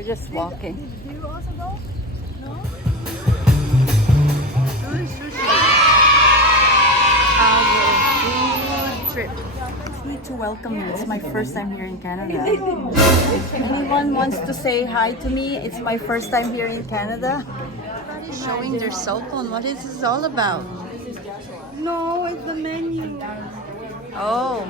We're just walking. Do you also go? No? Doing sushi. Our food trip. Need to welcome me. It's my first time here in Canada. If anyone wants to say hi to me, it's my first time here in Canada. Everybody's showing their cell phone. What is this all about? No, it's the menu. Oh.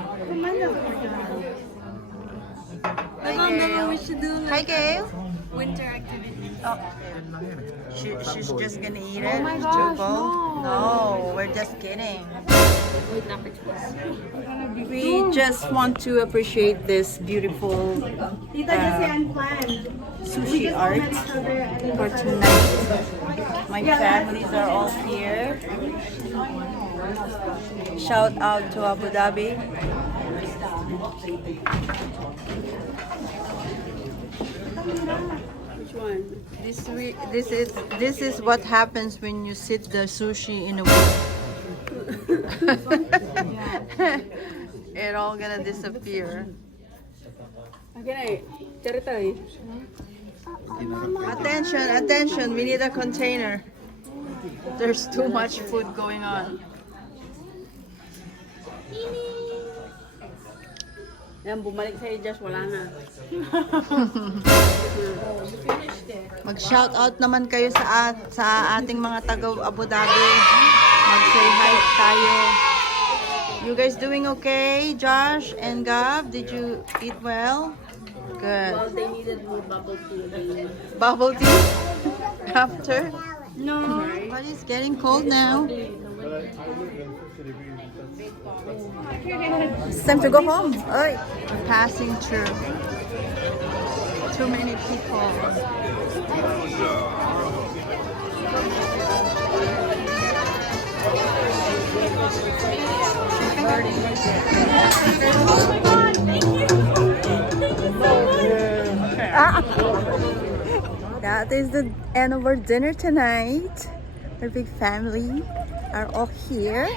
I remember we should do Hi, Gail. winter activity. Oh. She's just gonna eat it. Oh my to gosh, go. No, we're just kidding. We just want to appreciate this beautiful sushi art for tonight. My families are all here. Shout out to Abu Dhabi. Which one? This is what happens when you sit the sushi in a week. It all gonna disappear. Okay, cerita eh. Attention, attention, we need a container. There's too much food going on. Yan, bumalik sa Ijas, wala na. Mag-shout out naman kayo sa ating mga taga Abu Dhabi. Mag-say hi tayo. You guys doing okay? Josh and Gav, did you eat well? Good. Well, they needed more bubble tea again. Bubble tea after? No. But it's getting cold now. It's time to go home. Oy. We're passing through. Too many people. That is the end of our dinner tonight. Our big family are all here.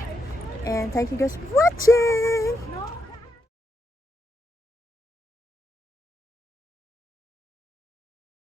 And thank you guys for watching.